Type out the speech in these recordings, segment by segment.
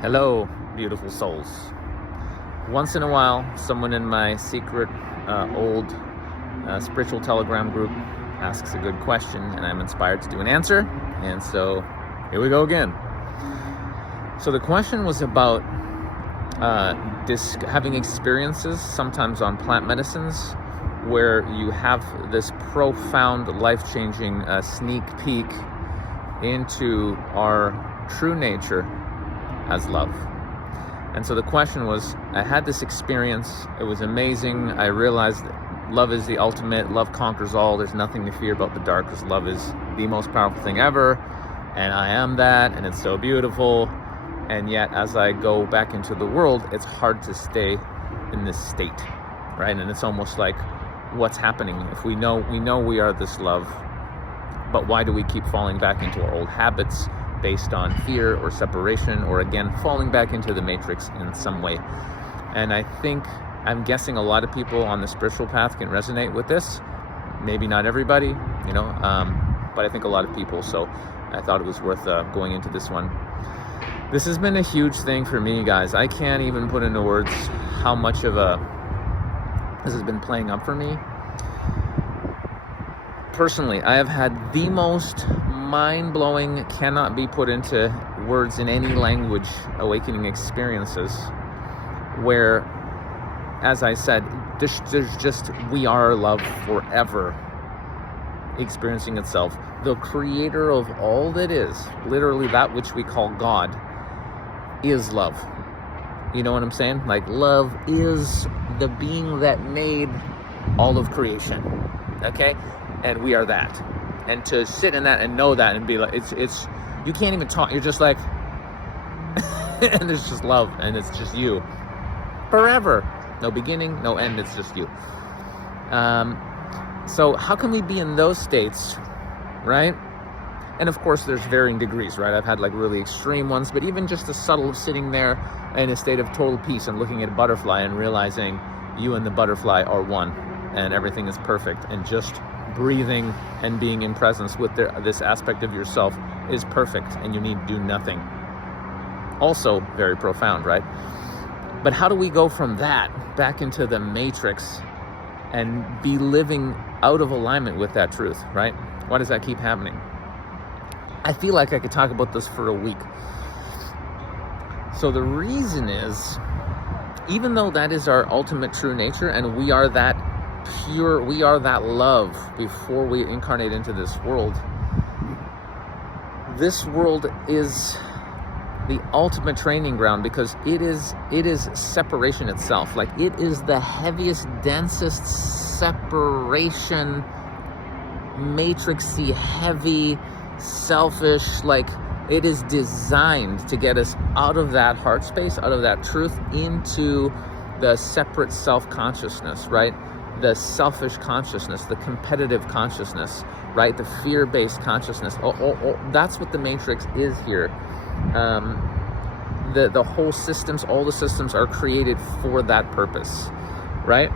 Hello, beautiful souls. Once in a while, someone in my secret old spiritual telegram group asks a good question, and I'm inspired to do an answer. And so here we go again. So the question was about having experiences, sometimes on plant medicines, where you have this profound, life-changing sneak peek into our true nature as love. And so the question was, I had this experience, it was amazing, I realized that love is the ultimate, love conquers all, there's nothing to fear about the dark, because love is the most powerful thing ever, and I am that, and it's so beautiful. And yet, as I go back into the world, it's hard to stay in this state, right? And it's almost like, what's happening? If we know we are this love, but why do we keep falling back into our old habits based on fear or separation, or again, falling back into the matrix in some way? And I'm guessing a lot of people on the spiritual path can resonate with this. Maybe not everybody, but I think a lot of people. So I thought it was worth going into this one. This has been a huge thing for me, guys. I can't even put into words how much of this has been playing up for me. Personally, I have had the most mind-blowing, cannot be put into words in any language, awakening experiences where, as I said, there's just, we are love forever experiencing itself. The creator of all that is, literally that which we call God, is love. You know what I'm saying? Like, love is the being that made all of creation. Okay? And we are that. And to sit in that and know that and be like, it's you can't even talk. You're just like, and there's just love, and it's just you forever. No beginning, no end. It's just you. So how can we be in those states, right? And of course, there's varying degrees, right? I've had like really extreme ones, but even just the subtle of sitting there in a state of total peace and looking at a butterfly and realizing you and the butterfly are one, and everything is perfect, and just breathing and being in presence with this aspect of yourself is perfect, and you need to do nothing. Also very profound, right? But how do we go from that back into the matrix and be living out of alignment with that truth, right? Why does that keep happening? I feel like I could talk about this for a week. So the reason is, even though that is our ultimate true nature, and we are that pure, we are that love before we incarnate into this world is the ultimate training ground, because it is separation itself. Like, it is the heaviest, densest separation, matrixy, heavy, selfish. Like, it is designed to get us out of that heart space, out of that truth, into the separate self-consciousness, right? The selfish consciousness, the competitive consciousness, right? The fear-based consciousness. That's what the matrix is here. The whole systems, all the systems are created for that purpose, right?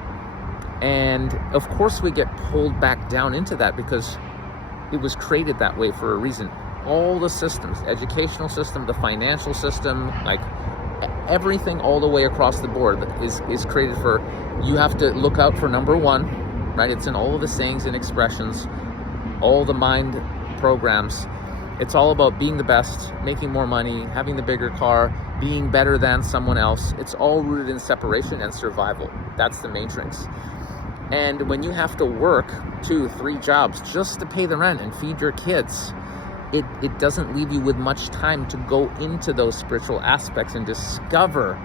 And of course we get pulled back down into that because it was created that way for a reason. All the systems, educational system, the financial system, like everything all the way across the board is created for, you have to look out for number one, right? It's in all of the sayings and expressions, all the mind programs. It's all about being the best, making more money, having the bigger car, being better than someone else. It's all rooted in separation and survival. That's the matrix. And when you have to work 2-3 jobs just to pay the rent and feed your kids, it doesn't leave you with much time to go into those spiritual aspects and discover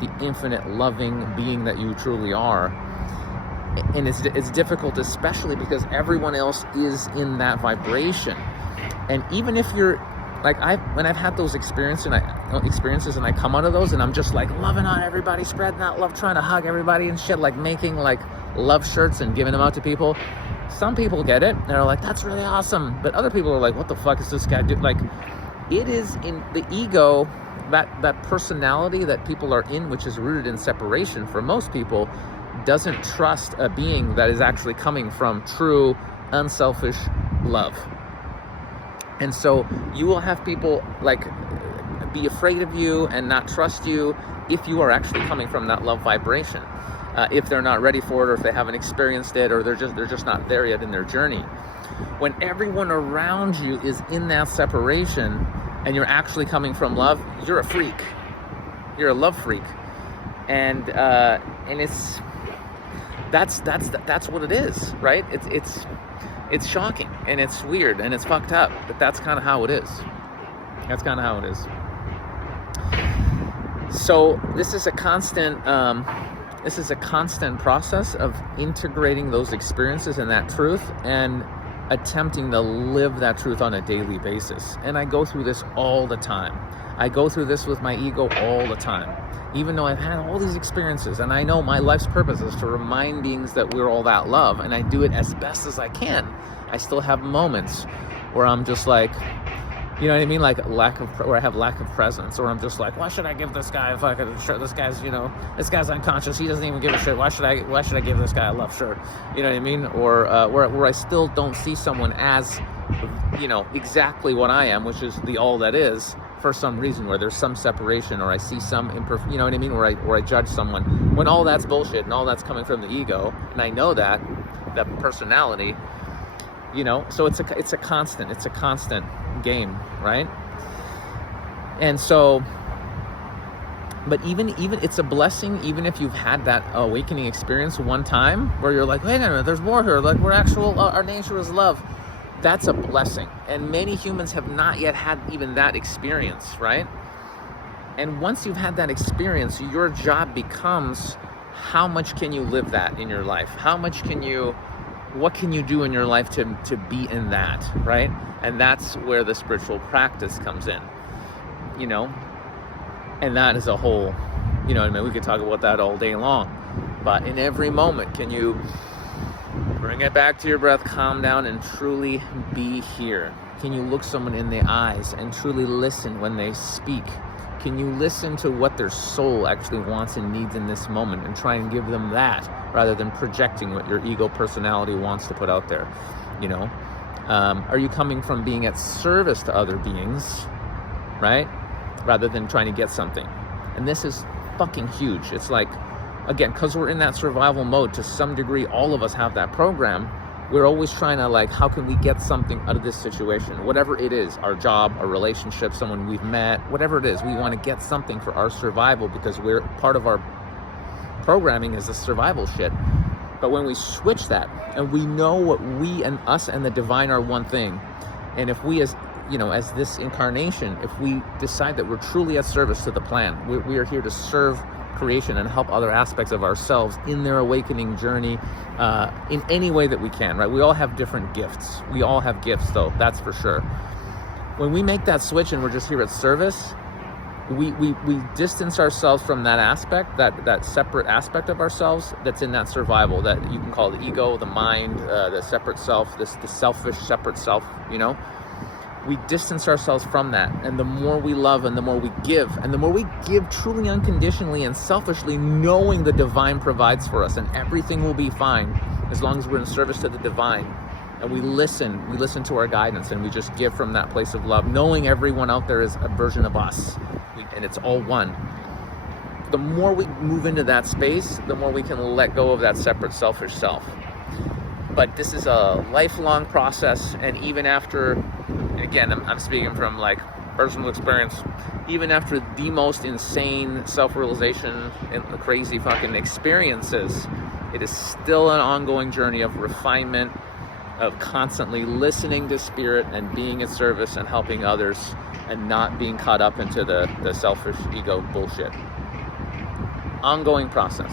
the infinite loving being that you truly are. And it's difficult, especially because everyone else is in that vibration. And even if you're like, when I've had those experiences and I come out of those and I'm just like loving on everybody, spreading that love, trying to hug everybody and shit, like making like love shirts and giving them out to people. Some people get it, and they're like, that's really awesome. But other people are like, what the fuck is this guy doing? Like, it is in the ego, that personality that people are in, which is rooted in separation for most people, doesn't trust a being that is actually coming from true, unselfish love. And so you will have people like be afraid of you and not trust you if you are actually coming from that love vibration. If they're not ready for it, or if they haven't experienced it, or they're just not there yet in their journey. When everyone around you is in that separation and you're actually coming from love, you're a freak. You're a love freak. And it's that's what it is, right? It's shocking and it's weird and it's fucked up, but that's kind of how it is. That's kind of how it is. So this is a constant process of integrating those experiences and that truth and attempting to live that truth on a daily basis. And I go through this all the time. I go through this with my ego all the time. Even though I've had all these experiences, and I know my life's purpose is to remind beings that we're all that love, and I do it as best as I can. I still have moments where I'm just like, you know what I mean? Like where I have lack of presence, or I'm just like, why should I give this guy a fucking shirt? This guy's unconscious. He doesn't even give a shit. Why should I give this guy a love shirt? You know what I mean? Or where I still don't see someone as, exactly what I am, which is the all that is, for some reason, where there's some separation, or I see some you know what I mean? Where I judge someone, when all that's bullshit and all that's coming from the ego, and I know that personality, so it's a constant game, right? And so, but even it's a blessing, even if you've had that awakening experience one time where you're like, wait a minute, there's more here, like we're our nature is love. That's a blessing, and many humans have not yet had even that experience, right? And once you've had that experience, your job becomes, how much can you live that in your life? What can you do in your life to be in that, right? And that's where the spiritual practice comes in, and that is a whole, we could talk about that all day long. But in every moment, can you bring it back to your breath, calm down, and truly be here? Can you look someone in the eyes and truly listen when they speak? Can you listen to what their soul actually wants and needs in this moment and try and give them that, rather than projecting what your ego personality wants to put out there? Are you coming from being at service to other beings, right? Rather than trying to get something. And this is fucking huge. It's like, again, because we're in that survival mode, to some degree, all of us have that program. We're always trying to how can we get something out of this situation? Whatever it is, our job, our relationship, someone we've met, whatever it is, we want to get something for our survival, because we're part of our programming is the survival shit. But when we switch that, and we know what we and us and the divine are one thing, and if we as this incarnation, if we decide that we're truly at service to the plan, we are here to serve creation and help other aspects of ourselves in their awakening journey, in any way that we can, right? We all have different gifts. We all have gifts, though, that's for sure. When we make that switch and we're just here at service, we distance ourselves from that aspect, that separate aspect of ourselves that's in that survival, that you can call the ego, the mind, the separate self, the selfish separate self, We distance ourselves from that, and the more we love and the more we give, and the more we give truly unconditionally and selfishly, knowing the divine provides for us and everything will be fine as long as we're in service to the divine, and we listen to our guidance, and we just give from that place of love, knowing everyone out there is a version of us, and it's all one. The more we move into that space, the more we can let go of that separate selfish self. But this is a lifelong process, and even after, again, I'm speaking from personal experience, even after the most insane self-realization and crazy fucking experiences, it is still an ongoing journey of refinement, of constantly listening to spirit and being at service and helping others, and not being caught up into the selfish ego bullshit. Ongoing process.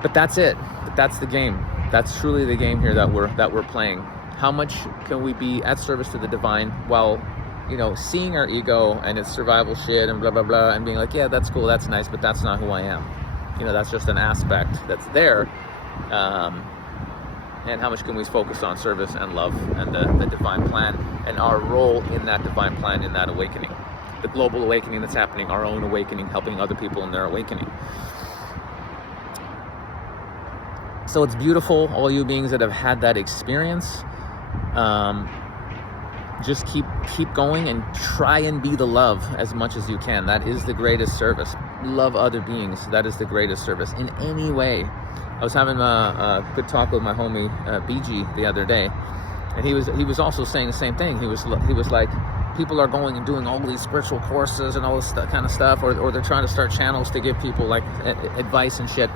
But that's it. That's the game. That's truly the game here that we're playing. How much can we be at service to the divine while, seeing our ego and its survival shit and blah, blah, blah, and being like, yeah, that's cool, that's nice, but that's not who I am. That's just an aspect that's there. And how much can we focus on service and love and the divine plan and our role in that divine plan, in that awakening, the global awakening that's happening, our own awakening, helping other people in their awakening. So it's beautiful, all you beings that have had that experience. just keep going and try and be the love as much as you can. That is the greatest service. Love other beings. That is the greatest service in any way. I was having a good talk with my homie BG the other day, and he was also saying the same thing. He was like, people are going and doing all these spiritual courses and all this kind of stuff, or they're trying to start channels to give people like advice and shit.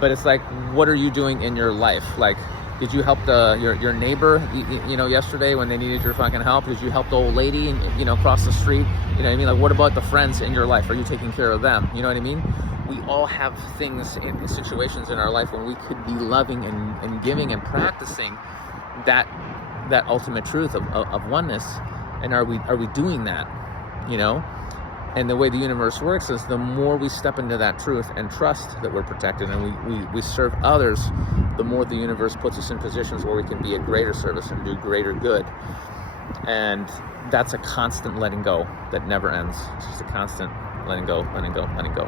But it's like, what are you doing in your life? Like, did you help your neighbor, you know, yesterday when they needed your fucking help? Did you help the old lady, you know, across the street? You know what I mean? Like, what about the friends in your life? Are you taking care of them? You know what I mean? We all have things in situations in our life when we could be loving and giving and practicing that ultimate truth of oneness. And are we doing that? You know? And the way the universe works is the more we step into that truth and trust that we're protected and we serve others, the more the universe puts us in positions where we can be a greater service and do greater good. And that's a constant letting go that never ends. It's just a constant letting go, letting go, letting go.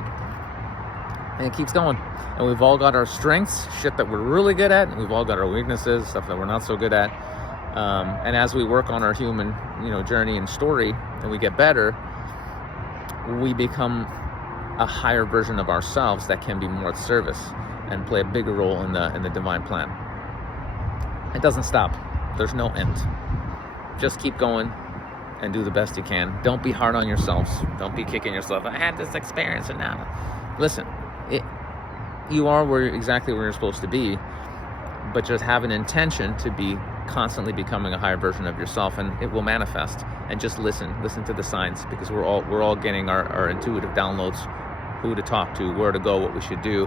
And it keeps going. And we've all got our strengths, shit that we're really good at, and we've all got our weaknesses, stuff that we're not so good at. And as we work on our human, you know, journey and story, and we get better, we become a higher version of ourselves that can be more of service and play a bigger role in the divine plan. It doesn't stop. There's no end. Just keep going and do the best you can. Don't be hard on yourselves. Don't be kicking yourself. I had this experience and now. Listen, you are exactly where you're supposed to be, but just have an intention to be constantly becoming a higher version of yourself, and it will manifest. And just listen to the signs, because we're all getting our intuitive downloads, who to talk to, where to go, what we should do,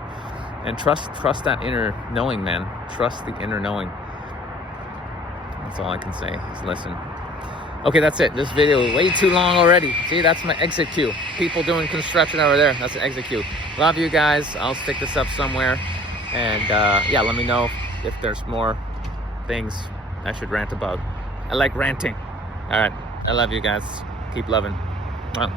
and trust that inner knowing, man. Trust the inner knowing. That's all I can say is listen. Okay, that's it. This video is way too long already. See, that's my exit cue. People doing construction over there. That's an exit cue. Love you guys. I'll stick this up somewhere, and yeah, let me know if there's more things I should rant about. I like ranting. All right. I love you guys. Keep loving. Wow.